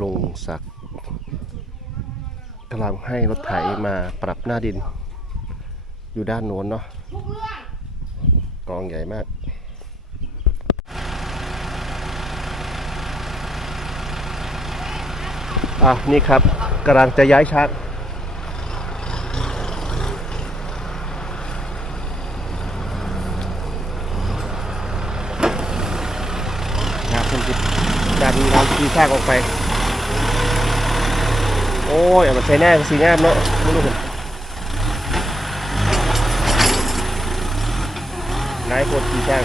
ลุงศักดิ์กำลังให้รถไถมาปรับหน้าดิน อยู่ด้านโน้นเนาะกองใหญ่มากอะนี่ครับกำลังจะย้ายชัก นะครับคุณจิต ดีแทรกออกไป โอ้ยเอามาใช้แน่สีงามเนาะไม่รู้ผมนายโคตรทีแทรก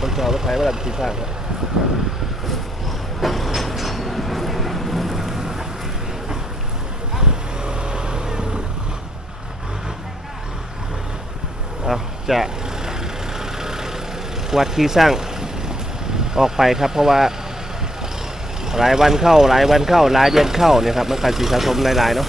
ต้องจอรถไถมาดันทีแทรกครับจะ วัดที่สร้างออกไปครับ เพราะว่าหลายวันเข้าหลายวันเข้าหลายเดือนเข้าเนี่ยครับมันการสีสะสมหลายๆเนาะ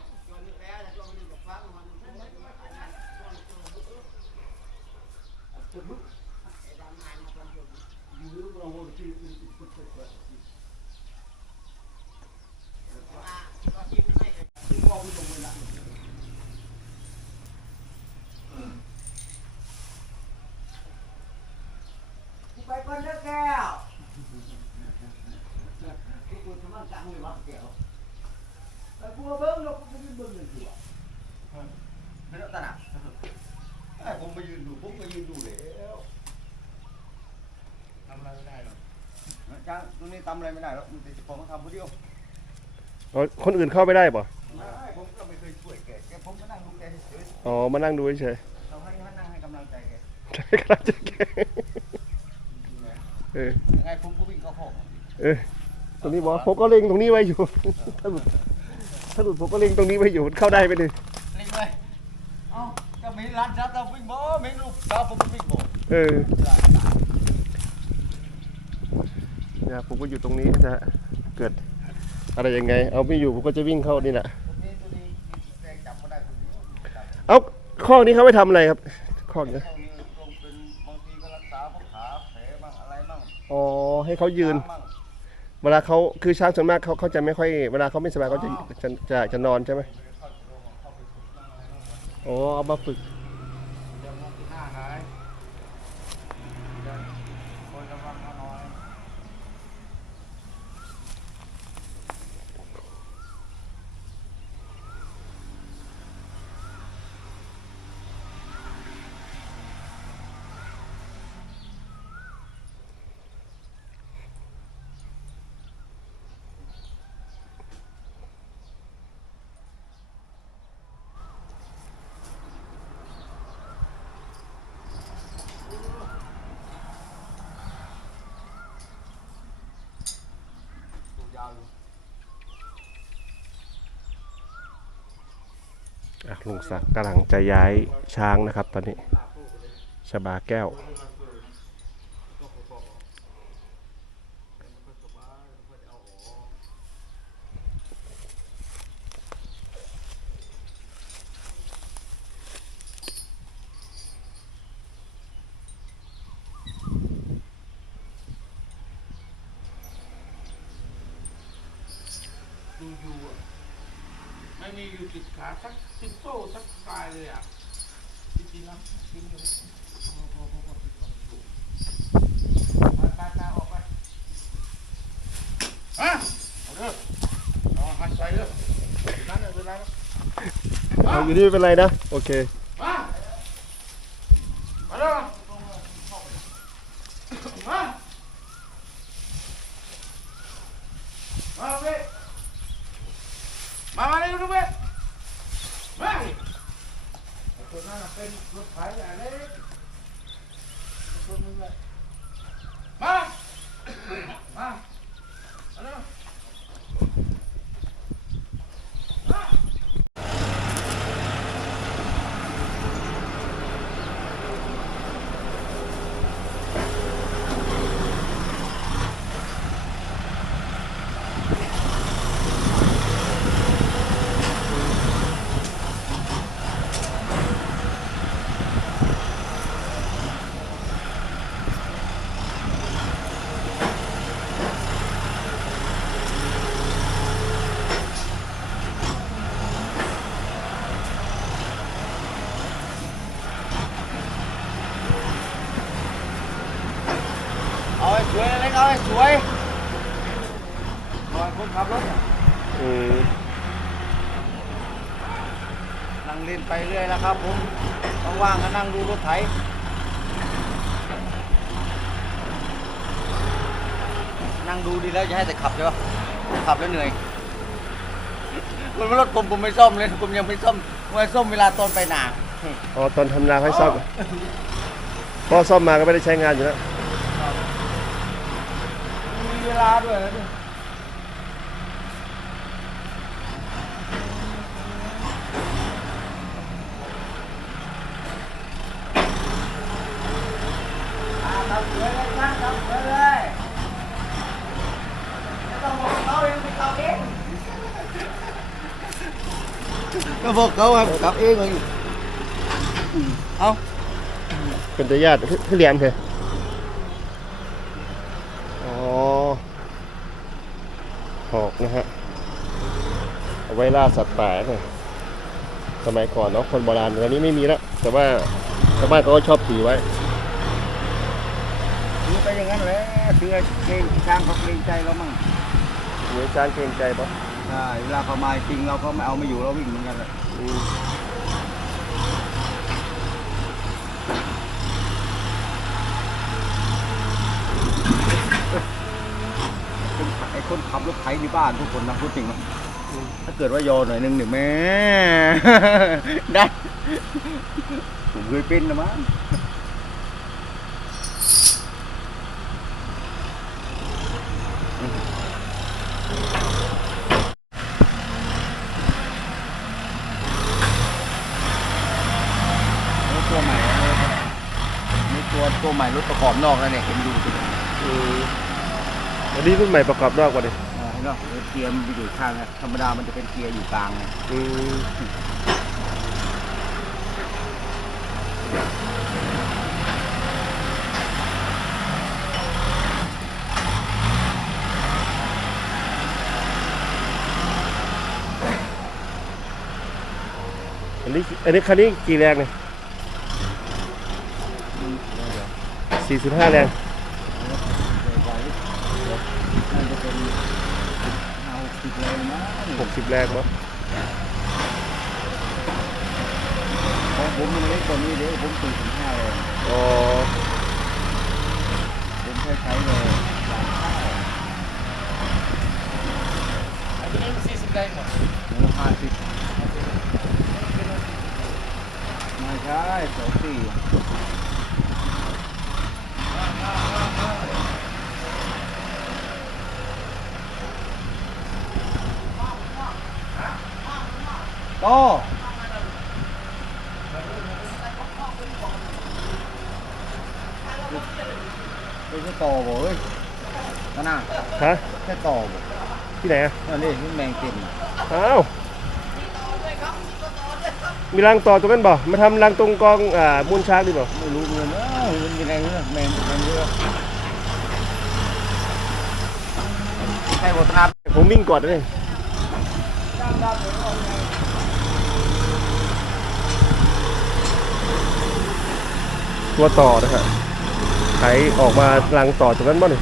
นเด้อแก้วทุกคนทำมันจังเลยวะแก้วแต่กูเบิ้งเรากูไม่เบิ้งเลยกูอะไม่ต้องตระหนัก ไอ้ผมมายืนดูผมก็ยืนดูแล้วทำอะไรไม่ได้หรอกจ้างตรงนี้ทำอะไรไม่ได้หรอกมันจะผมทำคนเดียวเอาคนอื่นเข้าไม่ได้ป่ะไม่ผมก็ไม่เคยช่วยแกแกผมก็นั่งดูแกเฉยอ๋อ มานั่งดูเฉยๆเราให้นั่งให้กำลังใจแกๆใช่กำลังจะแก่เออยังไงผมก็วิ่งเข้าห้องเออตรงนี้บอกว่าผมก็เล็งตรงนี้ไว้อยู่ ถ้าหลุดถ้าหลุดผมก็เล็งตรงนี้ไว้อยู่มันเข้าได้ไปเลยลิงเลยเอ้า ก็มีร้านชาตาวิ่งบ่มีลูกสาวผมวิ่งบ่เออเนี่ยผมก็อยู่ตรงนี้นะเกิดอะไรยังไง เอาไม่อยู่ผมก็จะวิ่งเข้านี่แหละเอาข้อนี้เขาไว้ทำอะไรครับข้อนี้เนี้ยอ๋อให้เขายืน เวลาเขาคือช้างส่วนมากเขาเขาจะไม่ค่อย เวลาเขาไม่สบายเขาจะจะจะนอนใช่ไหมอ๋อเอามาฝึก เดี๋ยวมองที่หน้าหายเดี๋ยวคนระวังเขาหน่อย ตัวยาวอยู่ อะ ลุงศักดิ์กำลังจะย้ายช้างนะครับ ตอนนี้ชบาแก้ว ดูอยู่ ไม่มีอยู่ติดขาสักติดโซ่สักปลายเลยอะจริงๆนะจริงเลยไปไปไปออกไปฮะเอาเด้อเอาหันใส่เด้อนั่นเลยเวลาเอาอยู่นี่เป็นไรนะ โอเค มามาเร็วมามาเว้ยมามาเร็วเว้ยมาตัวนั้นน่ะเป็นรถไถใหญ่เล็กตัวนึงเลยมา มามาเร็ว เอาให้สวยเล็กเอาให้สวยหน่อยคนขับรถ อืม นั่งเล่นไปเรื่อยแล้วครับผมว่างๆก็นั่งดูรถไถนั่งดูดีแล้วจะให้แต่ขับใช่ปะขับแล้วเหนื่อยมันรถผมผมไม่ซ่อมเลยผมยังไม่ซ่อมไม่ซ่อมเวลาตอนไปหนาอ๋อตอนทำนาให้ซ่อมเพราะซ่อมมาก็ไม่ได้ใช้งานอยู่แล้วมีเวลาด้วยนะเนี่ยอ่าทำสวยเลยช่างทำสวยเลยไม่ต้องบอกเขาเองไปขับเองก็ บอกเขาให้ผมขับเองเลยเอาเป็นตัวญาติพี่เหลี่ยมเถอะอ๋อหอกนะฮะ เอาไว้ล่าสัตว์ป่าเนี่ยสมัยก่อนเนาะคนโบราณตอนนี้ไม่มีแล้ว แต่ว่าชาวบ้านเขาก็ชอบถือไว้ถือไปอย่างนั้นแหละถือให้เกรงช้างเขาเกรงใจเรามั่งเหมือนจานเกรงใจปะ ใช่เวลาเขามาจริงเราก็ไม่เอาไม่อยู่เราวิ่งเหมือนกันแหละอืมคนไอ้คนขับรถไถในบ้านทุกคนนะพูดจริงนะถ้าเกิดว่ายอหน่อยนึงเนี่ยแม่ได้ผมเคยเป็นนะมั้งรถตัวใหม่นะนี่ ตัวตัวใหม่รถประกอบนอกแล้วเนี่ยเห็นดูสิอืมอันนี้รุ่นใหม่ประกอบนอกกว่าดิอ่าเห็นเนาะเกียร์มันอยู่ข้างนะธรรมดามันจะเป็นเกียร์อยู่กลางไงอืมอันนี้อันนี้คันนี้กี่แรงเนี่ย สี่สิบห้าแรงน่าจะเป็นเอาสิบเลยนะหกสิบแรงเนาะของผมมันเล็กกว่านี้เดี๋ยวผมสี่สิบห้าเลยอ๋อผมใช้ใช้เลยสามข้าวอันนี้สี่สิบได้หมดแล้วห้าสิบไม่ใช่สองสี่ ก็ไม่ใช่ต่อบ่เว้ยนั่นน่ะฮะแค่ต่อบ่ที่ไหนอะนั่นนี่นี่แมงเต็ มอ้าวมีรังต่อตรงนั้นบ่มาทำรังตรงกองอ่ามูลช้างดีบ่ไม่รู้เงินเออมันยังไงเนี่ยแมงแมงเยอให้บทาผมวิ่งก่อนเลยตัวต่อนะฮะไถออกมาลังต่อตรงนั้นบ่เนี่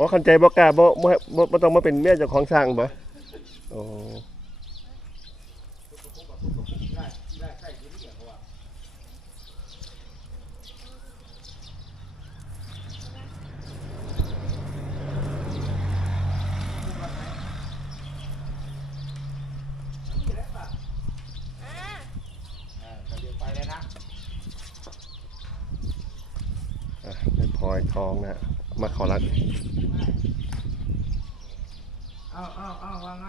ยอคันใจบ่กล้าบ่บ่ให้บ่บ่ต้องมาเป็นเมียเจ้าของสร้างบ่โอ้ไปเลยนะอ่ได้พลอยทองนะฮะมาขอรัก เอาเอาเอาว่าไง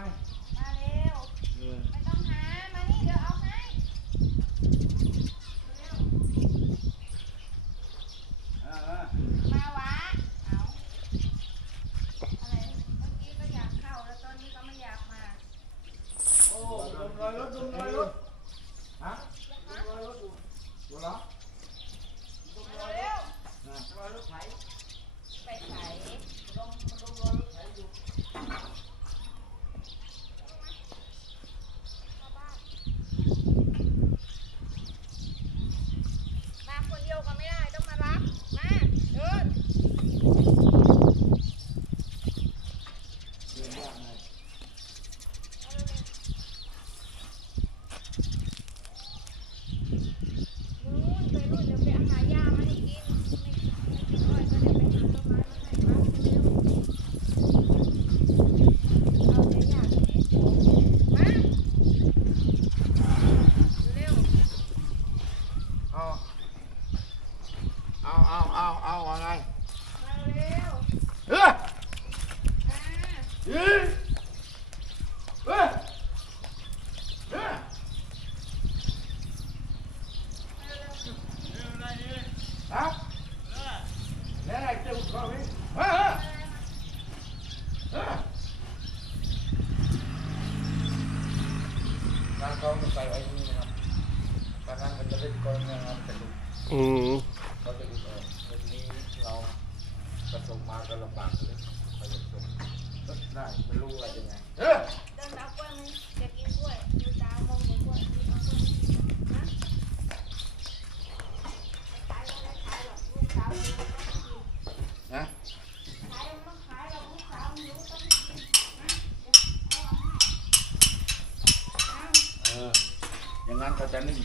นั้นเขาจะนิ่ง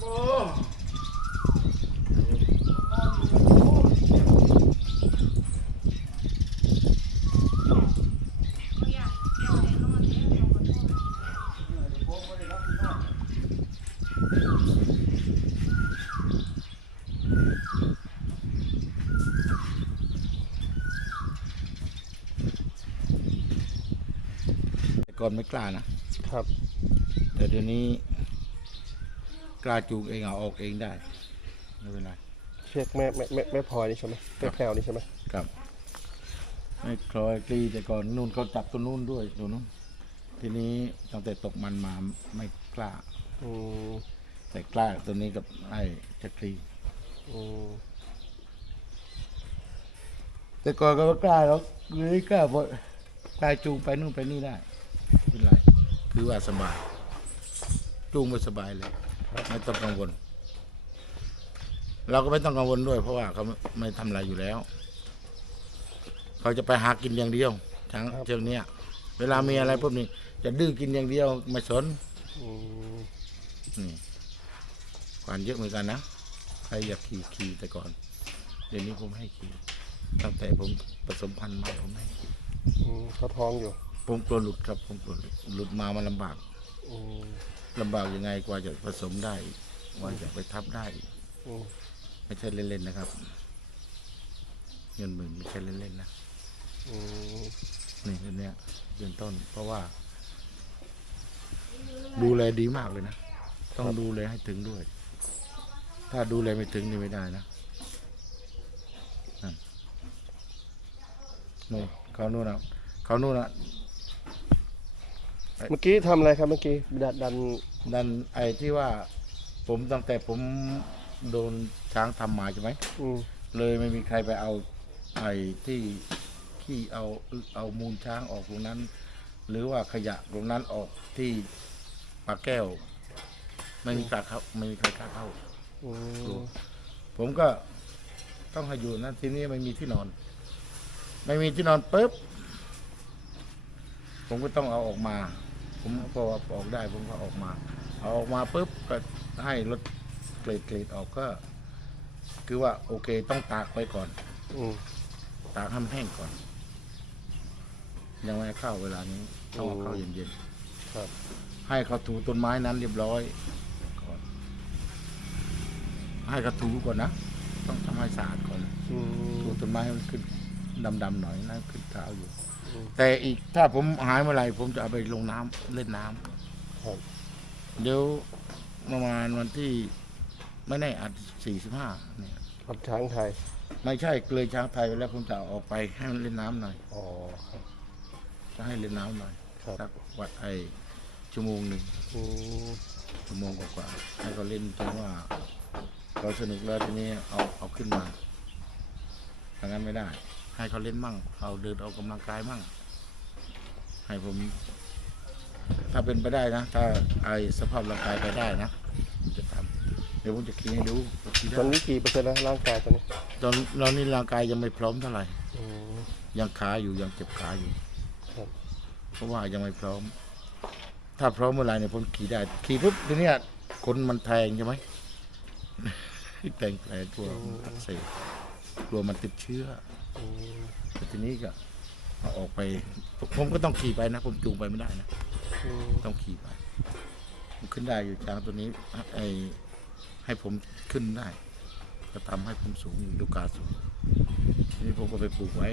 โอ้ เอาอย่างเอาเดี๋ยวลงมาเดี๋ยวลงมาโทษ แต่ก่ อนไม่กล้านะครับ แต่เดี๋ยวนี้ กล้าจูงเองเอาออกเองได้ไม่เป็นไรเชือกแม่แม่แม่แม่พลอยนี่ใช่ไหมแม่แพรวนี่ใช่ไหมครับไม่คลอยกลีแต่ก่อนนู่นเขาจับตัวนู่นด้วยตัวนู้นทีนี้ตั้งแต่ตกมันมาไม่กล้า อืมแต่กล้าตัวนี้กับไอ้จักรีอืมแต่ก่อนก็ไม่กล้าหรอกเลยกล้าเพราะกล้าจูงไปนู่นไปนี่ได้ไม่ เป็นไร คือว่าสบายจูงไปสบายเลยไม่ต้องกังวล เราก็ไม่ต้องกังวลด้วย เพราะว่าเขาไม่ทำอะไรอยู่แล้ว เขาจะไปหากินอย่างเดียวทั้งเที่ยวเนี้ยเวลามีอะไรพวกนี้ จะดื้อกินอย่างเดียวไม่สนอืมนี่กวานเยอะเหมือนกันนะใครอยากขี่ขี่แต่ก่อน เดี๋ยวนี้ผมให้ขี่ตั้งแต่ผมผสมพันธุ์มาผมให้ขี่เขาท้องอยู่ ผมกลัวหลุดครับผมกลัวหลุดหลุดมามันลำบากอืมลำบากยังไงกว่าจะผสมได้กว่าจะไปทับได้อืมไม่ใช่เล่นๆนะครับ เงินหมื่นไม่ใช่เล่นๆนะอืมนี่อันเนี้ยเป็นต้น เพราะว่า ดูแลดีมากเลยนะ ต้องดูแลให้ถึงด้วย ถ้าดูแลไม่ถึงนี่ไม่ได้นะนั่นนู่นเขานู่นนะเขานู่นนะ เมื่อกี้ทำอะไรครับเมื่อกี้ดันดันนั่นไอ้ที่ว่า ผมตั้งแต่ผมโดนช้างทำมาใช่ไหม อืมเลยไม่มีใครไปเอาไอ้ที่ขี้เอาอึเอามูลช้างออกตรงนั้น หรือว่าขยะตรงนั้นออกที่ปลาแก้ว ไม่มีใครเข้าไม่มีใครกล้าเข้า อืกลัวมผมก็ต้องให้อยู่นะทีนี้ไม่มีที่นอน ไม่มีที่นอนปุ๊บผมก็ต้องเอาออกมา ผมพอออกได้ผมก็ออกมาเอาออกมาปุ๊บก็ให้รถเกรดเกรดออกก็ คือว่าโอเคต้องตากไปก่อน อืมตากให้มันแห้งก่อน ยังไม่ให้เข้าเวลานี้ต้องเอาเข้าโอ้เย็นครับ ๆให้เขาถูต้นไม้นั้นเรียบร้อยก่อน ให้เขาถูก่อนนะต้องทำให้สะอาดก่อน อืม ถูต้นไม้ให้มันขึ้นดำๆหน่อยนะขึ้นเท้าอยู่อืม แต่อีกถ้าผมหายเมื่อไหร่ผมจะเอาไปลงน้ำเล่นน้ำครับ เดี๋ยวประมาณวันที่ไม่แน่อาจสี่สิบห้าเนี่ยขับช้างไทย ไม่ใช่เกลือช้างไทยแล้วผมจะเอาออกไปให้มันเล่นน้ำหน่อยอ๋อครับ จะให้เล่นน้ำหน่อยครับ สักวัดไอชั่วโมงหนึ่ง อืมชั่วโมงกว่าๆให้เขาเล่นจนว่าเขาสนุกแล้วทีนี้เอาเอาขึ้นมาทางนั้นไม่ได้ ให้เขาเล่นมั่ง เอาเดินออกกำลังกายมั่ง ให้ผม ถ้าเป็นไปได้นะ ถ้าไอสภาพร่างกายไปได้นะผมจะทำเดี๋ยวผมจะขี่ให้ดูว่าขี่ได้ตอนนี้กี่เปอร์เซ็นต์แล้วร่างกายตอนนี้ ตอนเรานี่ร่างกายยังไม่พร้อมเท่าไหร่อืมยังขาอยู่ยังเจ็บขาอยู่ ครับ เพราะว่ายังไม่พร้อม ถ้าพร้อมเมื่อไหร่เนี่ยผมขี่ได้ ขี่ปุ๊บทีเนี้ยคนมันแทงใช่ไหม แทงแผลกลัวมันอักเสบกลัวมันติดเชื้ออืมแต่ ทีนี้ก็เอาออกไป ผมก็ต้องขี่ไปนะ ผมจูงไปไม่ได้นะอืมต้องขี่ไปผมขึ้นได้อยู่ช้างตัวนี้ไอให้ผมขึ้นได้ ก็ทำให้ผมสูงอยู่ลูกกาสูงทีนี้ผมก็ไปปลูกไว้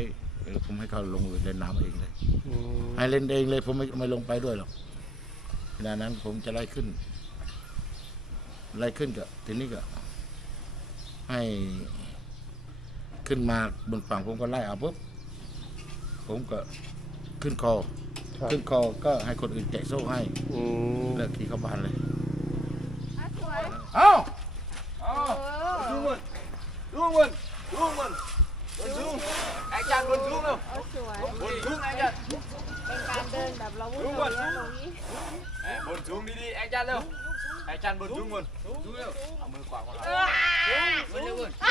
แล้วผมให้เขาลงเล่นน้ำเองเลยอืมให้เล่นเองเลย ผมไม่ไม่ลงไปด้วยหรอกเวลานั้นผมจะไล่ขึ้น ไล่ขึ้นก็ทีนี้ก็ ให้ ขึ้นมาบนฝั่งผมก็ไล่เอาปุ๊บผมก็ขึ้นคอ ครับขึ้นคอก็ให้คนอื่นแกะโซ่ให้อืมแล้วขี่เข้าบ้านเลยอะสวยเอ้าเออลุงมันลุงมันลุงมันบนสูงไอ้จันบนสูงเร็วเออสวย บนสูงไอ้จัน เป็นการเดินแบบเราวุ่นลุงวาก่อยนนะตรงนี้เอ้ยบนสูงดีๆไอ้จันเร็วไอ้จันบนสูงบนสูงเร็วเอามือขวางของเราบนเร็วบ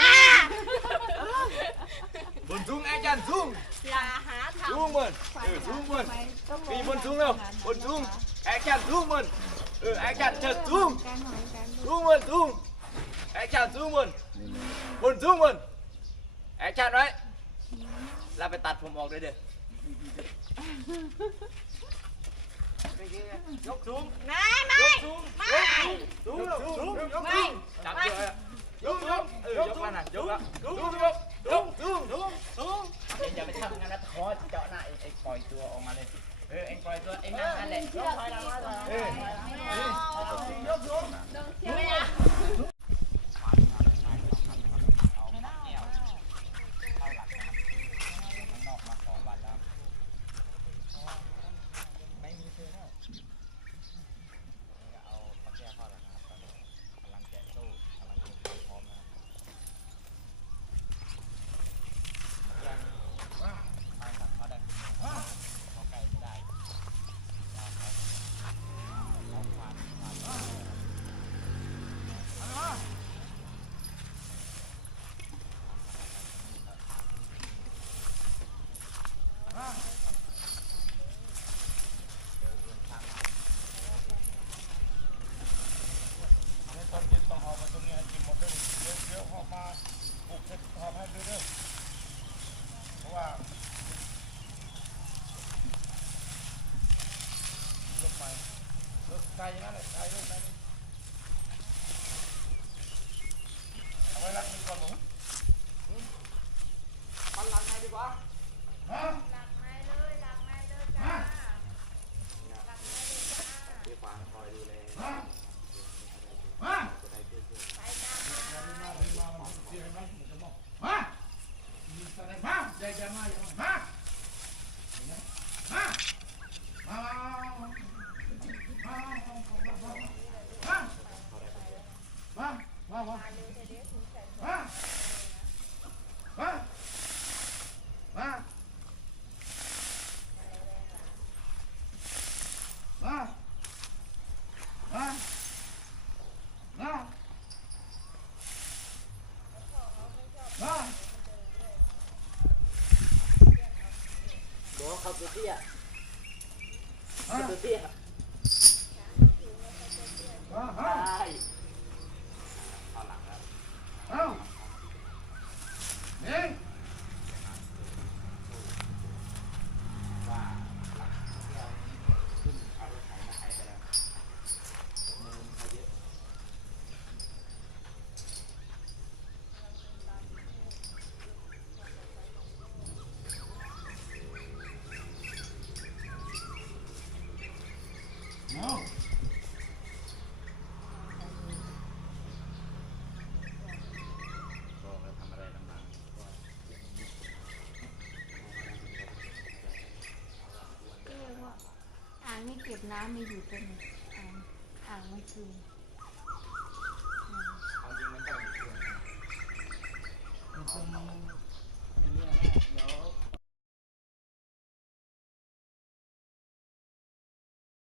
สูงไอ้จันสูงบนบนสูงบนไอ้จันไว้แล้วไปตัดผมออกเลยเด้อยกสูงไม่ไม่สูงไม่สูงสูงสูงยกไม่สูงจับเยอะยกสูงเออยกมาหน่อยยกละสูงยกยกสูงสูงสูง อย่าไปทำงานนะคอเจาะหน้าเองเองปล่อยตัวออกมาเลย เออเองปล่อยตัวเองนั่งนั่นแหละยกถอยหลังมาเลย เออยกสูง ไกลนั่นแหละไกลเลยไกลเอาไว้รักมันก่อนหนู มันหลังไงดีกว่า ฮะ หลักไม้เลยหลักไม้เลยจ้า ฮะ หลักไม้เลยจ้า เดี๋ยวฟางคอยดูแล ฮะฮะ ไปจ้ามา ฮะมาใจจะมาอยู่มามามามามามามา มามา มา มา มา มา ตัวเตี้ย อะ ตัวเตี้ย อะ ใช อะ่ เอ้านี่ เอ้า ก็เลยว่าอ่าง ไม่เก็บน้ำมีอยู่ตรงนี้อ่างอ่างมันคือ